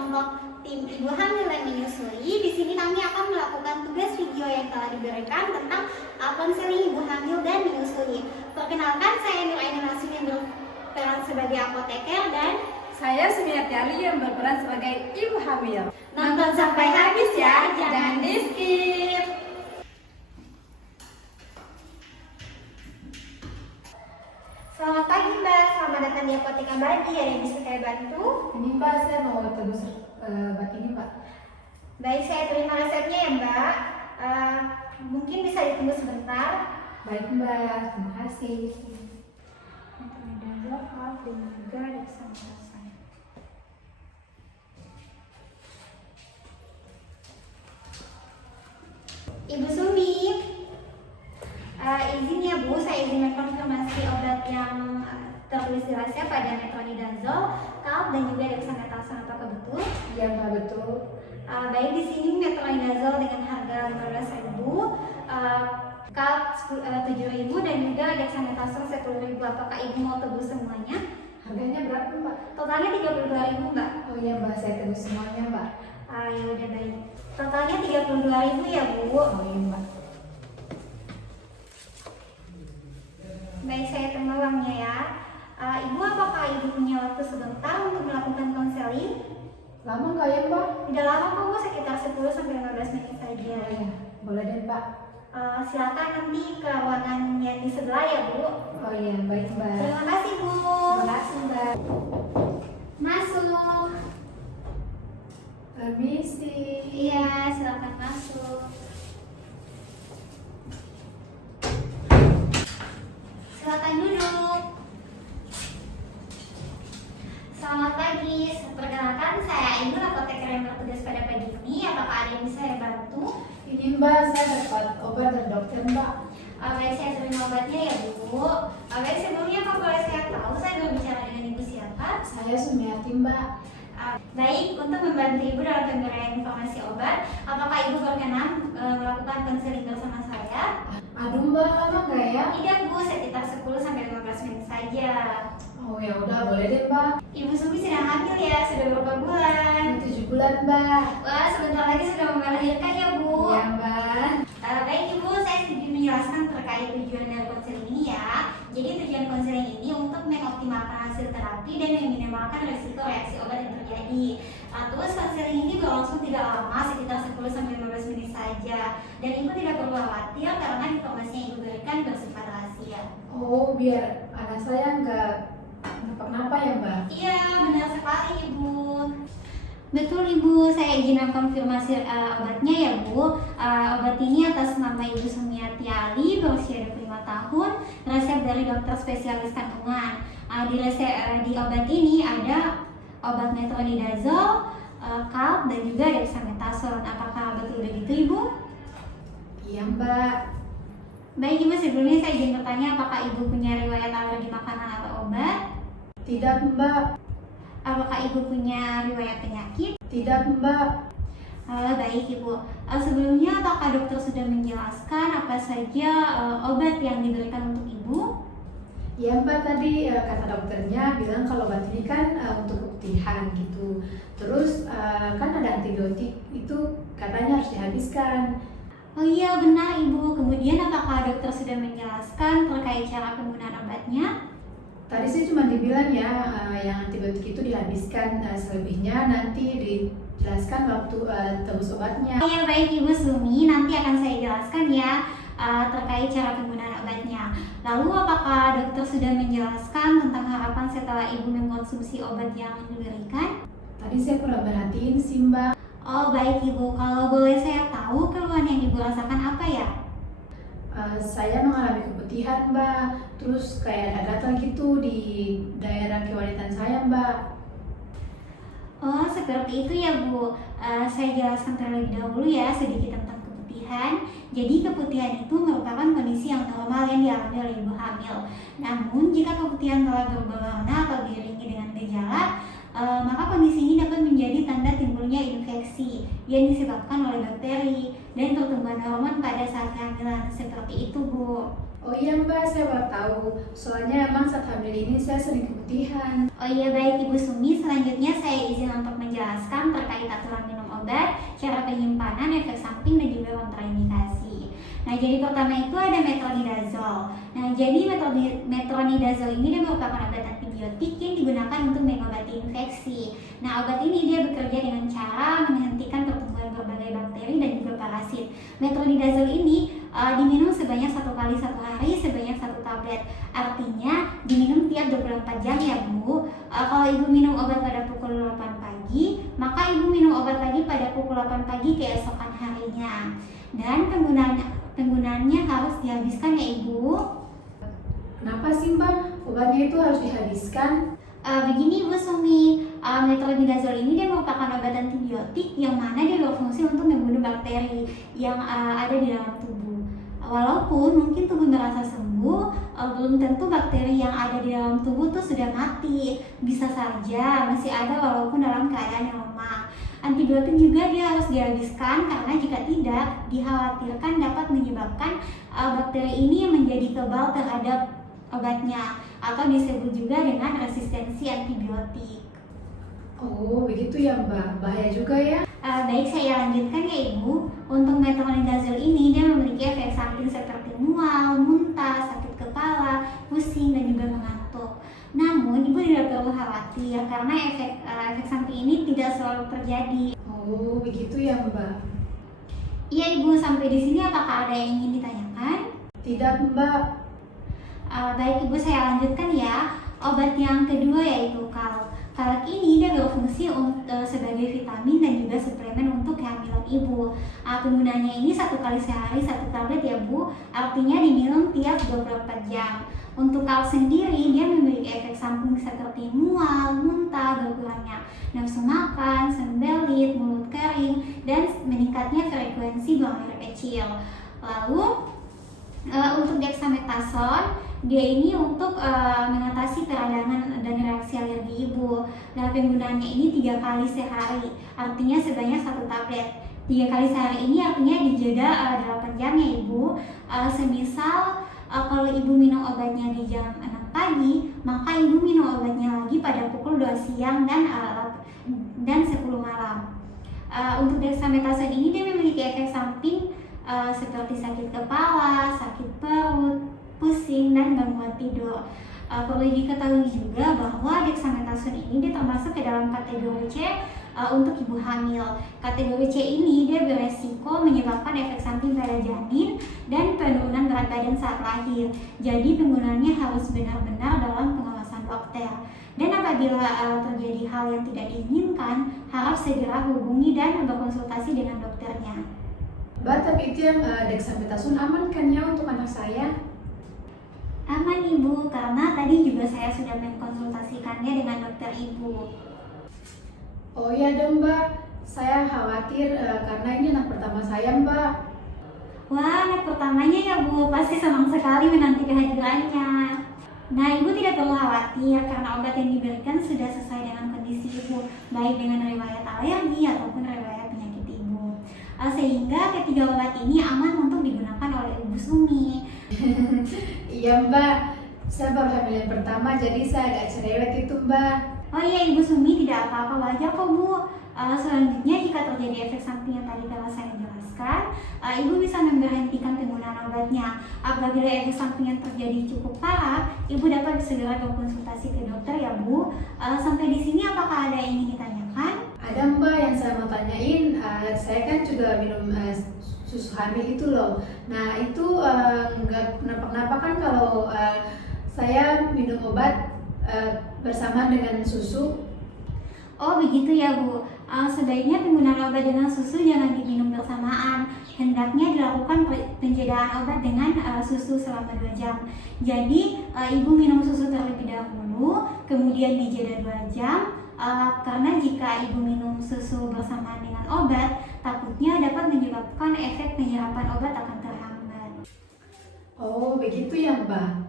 kelompok tim ibu hamil dan menyusui. Di sini kami akan melakukan tugas video yang telah diberikan tentang konseling ibu hamil dan menyusui. Perkenalkan, saya Nur Ainun Nasmi yang berperan sebagai apoteker dan saya Sumiati Ali yang berperan sebagai ibu hamil. nonton sampai habis ya, jangan di skip. Selamat pagi Mbak, selamat datang di Apotek Abadi. Ada yang bisa saya bantu? Ini Mbak, saya mau tebus obat ini Mbak. Baik, saya terima resepnya ya Mbak. Mungkin bisa ditunggu sebentar. Baik Mbak, terima kasih. Metronidazol, dan juga dexamethasone. Ibu Sumi, izin ya Bu, saya izin mengkonfirmasi obat yang tertulis di resep pada metronidazol, kalp, dan juga dexamethasone. Apakah betul? Iya Mbak, betul. Baik, di sini metronidazol dengan harga 15.000, kalp 7.000, dan juga dexamethasone 10.000. Apakah Ibu mau tebus semuanya? Harganya berapa Mbak? Totalnya 32.000 Mbak. Oh iya Mbak, saya tebus semuanya Mbak. Ya udah baik. Totalnya 32.000 ya Bu. Oh iya Mbak. Baik, saya terima uangnya ya. Ibu, apakah Ibu punya waktu sebentar untuk melakukan konseling? Lama nggak ya Mbak? Tidak lama kok Bu, sekitar 10-15 menit saja. Oh iya, boleh deh Mbak. Silakan nanti ke ruangan yang di sebelah ya Bu. Oh iya, baik Mbak. Terima kasih Bu. Terima kasih Mbak. Masuk. Permisi. Iya, silakan masuk. Silakan duduk. Selamat pagi. Perkenalkan, saya Ainul, apoteker yang bertugas pada pagi ini. Apakah ada yang bisa saya bantu? Ini Mbak, saya dapat obat dari dokter Mbak. Baik, saya terima obatnya ya Bu. Baik, sebelumnya kalau boleh saya tahu, saya berbicara dengan Ibu siapa? Saya Sumiati Mbak. Baik, untuk membantu Ibu dalam pemberian informasi obat, apakah Ibu berkenan melakukan konseling bersama saya? Aduh Mbak, lama nggak ya? Tidak Bu, sekitar 10-15 menit saja. Oh ya udah, boleh deh Mbak. Ibu Sumi sedang hamil ya, sudah berapa bulan? 7 bulan Mbak. Wah, sebentar lagi sudah mau melahirkan ya Bu. Iya Mbak. Baik Ibu, saya sedikit menjelaskan terkait tujuan dari konseling ini ya. Jadi tujuan konseling ini untuk mengoptimalkan hasil terapi dan meminimalkan risiko reaksi obat yang terjadi. Terus konseling ini berlangsung tidak lama, sekitar 10-15 menit saja. Dan Ibu tidak perlu khawatir karena informasi yang Ibu berikan bersifat rahasia. Oh, biar anak saya nggak kenapa-napa ya Mbak? Iya, benar sekali Ibu. Betul Ibu, saya izin konfirmasi obatnya ya Bu. Obat ini atas nama Ibu Sumiati Ali, berusia 25 tahun, resep dari dokter spesialis kandungan. Di obat ini ada obat metronidazol, kalp, dan juga dexamethasone. Apakah betul begitu Ibu? Iya Mbak. Baik Ibu, sebelumnya saya izin bertanya, apakah Ibu punya riwayat alergi makanan atau obat? Tidak Mbak. Apakah Ibu punya riwayat penyakit? Tidak Mbak. Baik Ibu. Sebelumnya apakah dokter sudah menjelaskan apa saja obat yang diberikan untuk Ibu? Iya Mbak, tadi kata dokternya bilang kalau obat ini kan untuk keputihan gitu. Terus kan ada antibiotik, itu katanya harus dihabiskan. Oh iya benar Ibu. Kemudian apakah dokter sudah menjelaskan terkait cara penggunaan obatnya? Tadi sih cuma dibilang ya yang antibiotik itu dihabiskan, selebihnya nanti dijelaskan waktu tebus obatnya. Oh iya baik Ibu Sumi, nanti akan saya jelaskan ya terkait cara penggunaan obatnya. Lalu apakah dokter sudah menjelaskan tentang harapan setelah Ibu mengkonsumsi obat yang diberikan? Tadi saya kurang perhatiin sih Mbak. Oh baik Ibu, kalau boleh saya tahu keluhan yang Ibu rasakan apa ya? Saya mengalami keputihan Mbak, terus kayak ada gatal gitu di daerah kewanitaan saya Mbak. Oh seperti itu ya Bu. Saya jelaskan terlebih dahulu ya sedikit tentang keputihan. Jadi keputihan itu merupakan kondisi yang normal yang dialami oleh ibu hamil. Namun jika keputihan telah berubah warna atau diiringi dengan gejala, maka kondisi ini dapat menjadi tanda timbulnya infeksi yang disebabkan oleh bakteri dan pertumbuhan hormon pada saat kehamilan. Seperti itu Bu. Oh iya Mbak, saya baru tahu. Soalnya emang saat hamil ini saya sering keputihan. Oh iya, baik Ibu Sumi, selanjutnya saya izin untuk menjelaskan terkait aturan minum obat, cara penyimpanan, efek samping, dan juga kontraindikasi. Nah, jadi pertama itu ada metronidazole. Nah, jadi metronidazole ini dia merupakan obat antibiotik yang digunakan untuk mengobati infeksi. Nah, obat ini dia bekerja dengan cara menghentikan pertumbuhan berbagai bakteri dan juga parasit. Metronidazole ini diminum sebanyak 1 kali 1 hari sebanyak 1 tablet. Artinya diminum tiap 24 jam ya Bu. Kalau Ibu minum obat pada pukul 8 pagi, maka Ibu minum obat lagi pada pukul 8 pagi keesokan harinya. Dan penggunaannya harus dihabiskan ya Ibu. Kenapa sih Mbak obatnya itu harus dihabiskan? Begini Bu Sumi, metronidazole ini dia merupakan obat antibiotik yang mana dia berfungsi untuk membunuh bakteri yang ada di dalam tubuh. Walaupun mungkin tubuh merasa sembuh, belum tentu bakteri yang ada di dalam tubuh tuh sudah mati. Bisa saja masih ada walaupun dalam keadaan yang lemah. Antibiotik juga dia harus dihabiskan karena jika tidak, dikhawatirkan dapat menyebabkan bakteri ini menjadi kebal terhadap obatnya atau disebut juga dengan resistensi antibiotik. Oh begitu ya Mbak, bahaya juga ya. Baik, saya lanjutkan ya Ibu. Untuk metronidazole ini dia memiliki efek samping seperti mual, muntah, sakit kepala, pusing, dan juga mengantuk. Namun Ibu tidak perlu khawatir karena efek samping ini tidak selalu terjadi. Oh begitu ya Mbak. Iya Ibu, sampai di sini apakah ada yang ingin ditanyakan? Tidak Mbak. Baik Ibu, saya lanjutkan ya. Obat yang kedua yaitu kalk. Kalk ini dia berfungsi sebagai vitamin dan juga suplemen untuk kehamilan ibu. Penggunaannya ini 1 kali sehari 1 tablet ya Bu. Artinya diminum tiap 24 jam. Untuk kalk sendiri dia memiliki efek samping seperti mual, muntah, berkurangnya nafsu makan, sembelit, mulut kering, dan meningkatnya frekuensi buang air kecil. Lalu untuk dexamethasone dia ini untuk mengatasi peradangan dan reaksi alergi ibu. Nah, penggunaannya ini 3 kali sehari, artinya sebanyak 1 tablet. 3 kali sehari ini artinya di jeda 8 jam ya ibu. Semisal kalau ibu minum obatnya di jam 6 pagi, maka ibu minum obatnya lagi pada pukul 2 siang dan 10 malam. Untuk dexamethasone ini dia memiliki efek samping seperti sakit kepala, sakit perut, pusing, dan gangguan tidur. Perlu diketahui juga bahwa dexamethasone ini dia termasuk ke dalam kategori C untuk ibu hamil. Kategori C ini dia beresiko menyebabkan efek samping pada janin dan penurunan berat badan saat lahir. Jadi penggunaannya harus benar-benar dalam pengawasan dokter. Dan apabila terjadi hal yang tidak diinginkan, harap segera hubungi dan berkonsultasi dengan dokternya. Mbak, tapi itu yang dexamethasone aman kan ya untuk anak saya? Aman Ibu, karena tadi juga saya sudah mengkonsultasikannya dengan dokter Ibu. Oh iya dong Mbak, saya khawatir karena ini anak pertama saya Mbak. Wah, anak pertamanya ya Bu, pasti senang sekali menanti kehadirannya. Nah, Ibu tidak perlu khawatir karena obat yang diberikan sudah sesuai dengan kondisi Ibu, baik dengan riwayat alergi ataupun riwayat penyakit Ibu. Sehingga ketiga obat ini aman untuk digunakan oleh Ibu Sumi. Iya Mbak, saya baru hamil yang pertama jadi saya agak cerewet itu Mbak. Oh iya Ibu Sumi, tidak apa-apa, wajar kok Bu. Selanjutnya jika terjadi efek samping yang tadi telah saya jelaskan, Ibu bisa memberhentikan penggunaan obatnya. Apabila efek samping yang terjadi cukup parah, Ibu dapat segera berkonsultasi ke dokter ya Bu. Sampai di sini apakah ada yang ingin ditanyakan? Ada Mbak yang saya mau tanyain, saya kan juga minum susu hamil itu loh. Nah itu nggak kenapa-kenapa kan kalau saya minum obat bersama dengan susu. Oh begitu ya Bu. Sebaiknya penggunaan obat dengan susu jangan diminum bersamaan. Hendaknya dilakukan penjedaan obat dengan susu selama 2 jam. Jadi ibu minum susu terlebih dahulu, kemudian dijeda 2 jam. Karena jika ibu minum susu bersamaan dengan obat, takutnya dapat menyebabkan efek penyerapan obat akan terhambat. Oh begitu ya Mbak.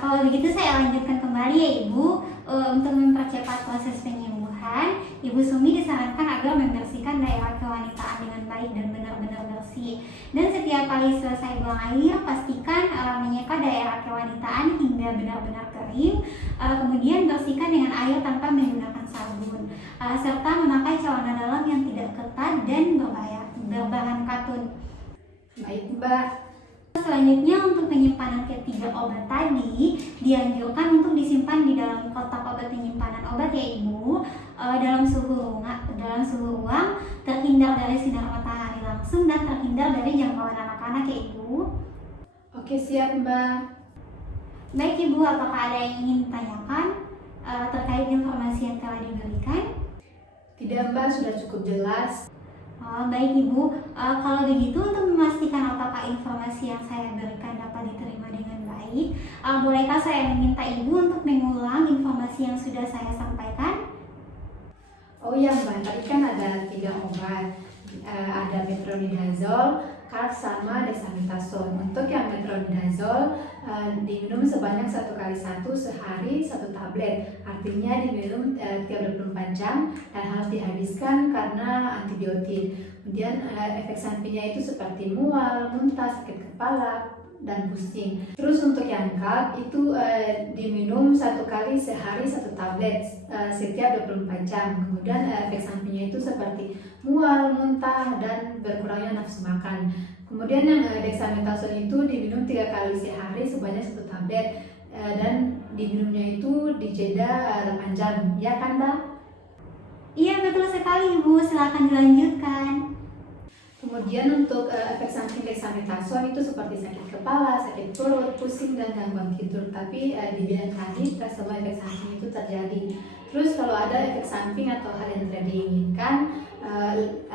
Kalau begitu saya lanjutkan kembali ya Ibu. Untuk mempercepat proses penyembuhan, Ibu Sumi disarankan agar membersihkan daerah kewanitaan dengan baik dan benar-benar bersih. Dan setiap kali selesai buang air, pastikan menyeka daerah kewanitaan hingga benar-benar kering. Kemudian bersihkan dengan air tanpa menggunakan sabun. Serta memakai celana dalam yang tidak ketat dan berbahan katun. Baik Mbak. Selanjutnya untuk penyimpanan ketiga obat tadi dianjurkan untuk disimpan di dalam kotak obat penyimpanan obat ya Ibu, dalam suhu ruang, terhindar dari sinar matahari langsung dan terhindar dari jangkauan anak-anak ya Ibu. Oke siap Mbak. Baik Ibu, apakah ada yang ingin ditanyakan terkait informasi yang telah diberikan? Tidak Mbak, sudah cukup jelas. Baik Ibu, kalau begitu untuk memastikan apakah informasi yang saya berikan dapat diterima dengan baik, bolehkah saya meminta Ibu untuk mengulang informasi yang sudah saya sampaikan? Oh iya Mbak, tadi kan ada 3 obat, ada metronidazole, carb sama dexamethasone. Untuk yang metronidazole diminum sebanyak 1 kali 1 sehari 1 tablet, artinya diminum 34 jam dan harus dihabiskan karena antibiotik. Kemudian efek sampingnya itu seperti mual, muntah, sakit kepala, dan pusing. Terus untuk yang carb itu diminum 1 kali sehari 1 tablet setiap 24 jam. Kemudian efek sampingnya itu seperti mual, muntah, dan berkurangnya nafsu makan. Kemudian yang dexamethasone itu diminum 3 kali sehari sebanyak 1 tablet dan diminumnya itu di jeda 8 jam. Ya kan Mbak? Iya betul sekali Ibu, silakan dilanjutkan. Kemudian untuk efek samping dexamethasone itu seperti sakit kepala, sakit perut, pusing, dan gangguan tidur. Tapi dibiarkan tadi semua efek samping itu terjadi. Terus kalau ada efek samping atau hal yang tidak diinginkan,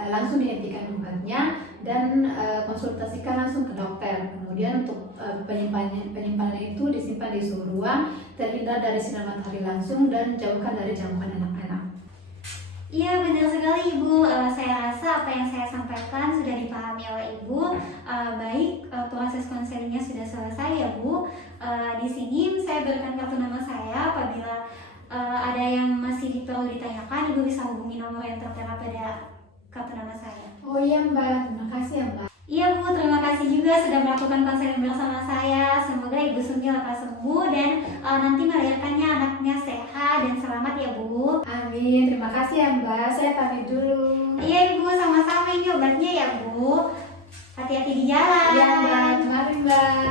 langsung dihentikan obatnya dan konsultasikan langsung ke dokter. Kemudian untuk penyimpanan itu disimpan di suhu ruang, terhindar dari sinar matahari langsung, dan jauhkan dari jangkauan anak-anak. Iya benar sekali Ibu, saya rasa apa yang saya sampaikan sudah dipahami oleh Ibu. Baik, proses konselingnya sudah selesai ya Bu. Di sini saya berikan kartu nama saya. Apabila ada yang masih perlu ditanyakan, Ibu bisa hubungi nomor yang tertera pada kartu nama saya. Oh iya Mbak, terima kasih ya Mbak. Iya Bu, terima kasih juga sudah melakukan konseling bersama saya. Semoga Ibu Sumi lekas sembuh dan nanti melahirkannya anaknya sehat dan selamat ya Bu. Amin, terima kasih ya Mbak. Saya pamit dulu. Iya Ibu, sama-sama, ini obatnya ya Bu. Hati-hati di jalan. Iya Mbak, mari Mbak.